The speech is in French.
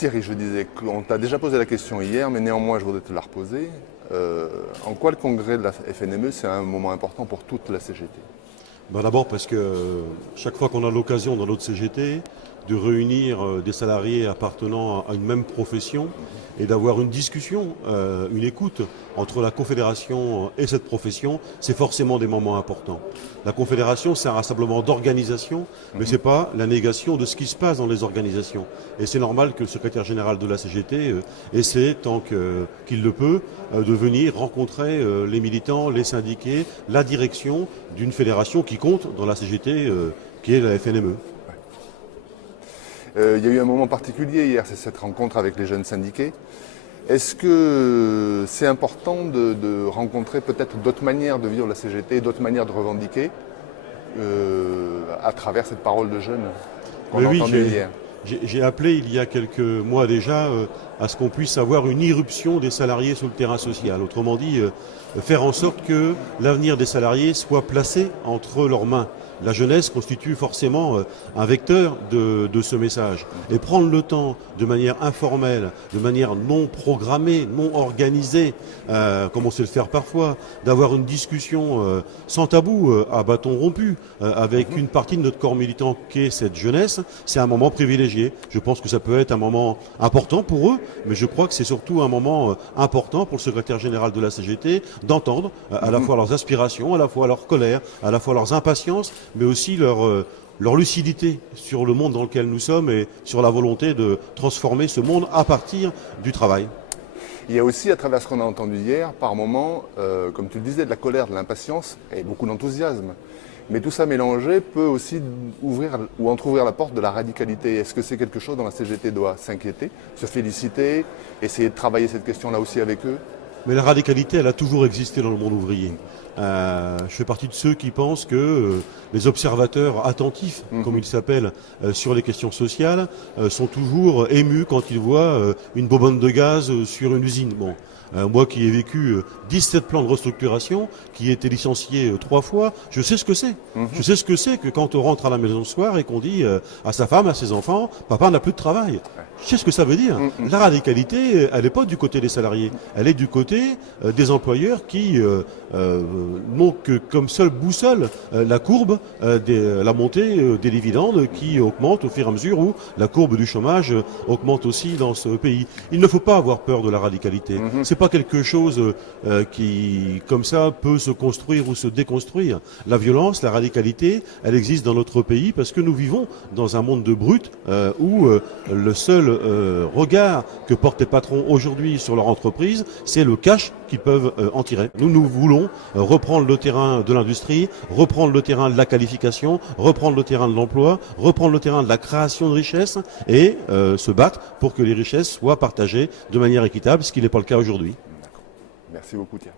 Thierry, je disais qu'on t'a déjà posé la question hier, mais néanmoins je voudrais te la reposer. En quoi le congrès de la FNME, c'est un moment important pour toute la CGT? Ben d'abord parce que chaque fois qu'on a l'occasion dans notre CGT de réunir des salariés appartenant à une même profession et d'avoir une discussion, une écoute entre la Confédération et cette profession, c'est forcément des moments importants. La Confédération, c'est un rassemblement d'organisations, mais ce n'est pas la négation de ce qui se passe dans les organisations. Et c'est normal que le secrétaire général de la CGT essaie, tant qu'il le peut, de venir rencontrer les militants, les syndiqués, la direction d'une fédération qui compte dans la CGT, qui est la FNME. Il y a eu un moment particulier hier, c'est cette rencontre avec les jeunes syndiqués. Est-ce que c'est important de rencontrer peut-être d'autres manières de vivre la CGT, d'autres manières de revendiquer à travers cette parole de jeunes qu'on a entendue hier? J'ai appelé il y a quelques mois déjà à ce qu'on puisse avoir une irruption des salariés sur le terrain social. Autrement dit, faire en sorte que l'avenir des salariés soit placé entre leurs mains. La jeunesse constitue forcément un vecteur de ce message. Et prendre le temps, de manière informelle, de manière non programmée, non organisée, comme on sait le faire parfois, d'avoir une discussion sans tabou, à bâton rompu, avec une partie de notre corps militant qu'est cette jeunesse, c'est un moment privilégié. Je pense que ça peut être un moment important pour eux, mais je crois que c'est surtout un moment important pour le secrétaire général de la CGT d'entendre à la fois leurs aspirations, à la fois leur colère, à la fois leurs impatiences, mais aussi leur lucidité sur le monde dans lequel nous sommes et sur la volonté de transformer ce monde à partir du travail. Il y a aussi, à travers ce qu'on a entendu hier, par moments, comme tu le disais, de la colère, de l'impatience et beaucoup d'enthousiasme. Mais tout ça mélangé peut aussi ouvrir ou entrouvrir la porte de la radicalité. Est-ce que c'est quelque chose dont la CGT doit s'inquiéter, se féliciter, essayer de travailler cette question-là aussi avec eux? Mais la radicalité, elle a toujours existé dans le monde ouvrier. Je fais partie de ceux qui pensent que les observateurs attentifs, comme ils s'appellent, sur les questions sociales, sont toujours émus quand ils voient une bonbonne de gaz sur une usine. Bon. Moi qui ai vécu 17 plans de restructuration, qui ai été licencié 3 fois, je sais ce que c'est. Je sais ce que c'est que quand on rentre à la maison le soir et qu'on dit à sa femme, à ses enfants, papa n'a plus de travail. Je sais ce que ça veut dire. La radicalité, elle n'est pas du côté des salariés, elle est du côté des employeurs qui n'ont que comme seule boussole la courbe, la montée des dividendes qui augmente au fur et à mesure où la courbe du chômage augmente aussi dans ce pays. Il ne faut pas avoir peur de la radicalité. C'est pas quelque chose qui, comme ça, peut se construire ou se déconstruire. La violence, la radicalité, elle existe dans notre pays parce que nous vivons dans un monde de brutes où le seul regard que portent les patrons aujourd'hui sur leur entreprise, c'est le cash qu'ils peuvent en tirer. Nous voulons reprendre le terrain de l'industrie, reprendre le terrain de la qualification, reprendre le terrain de l'emploi, reprendre le terrain de la création de richesses et se battre pour que les richesses soient partagées de manière équitable, ce qui n'est pas le cas aujourd'hui. D'accord. Merci beaucoup, Thierry.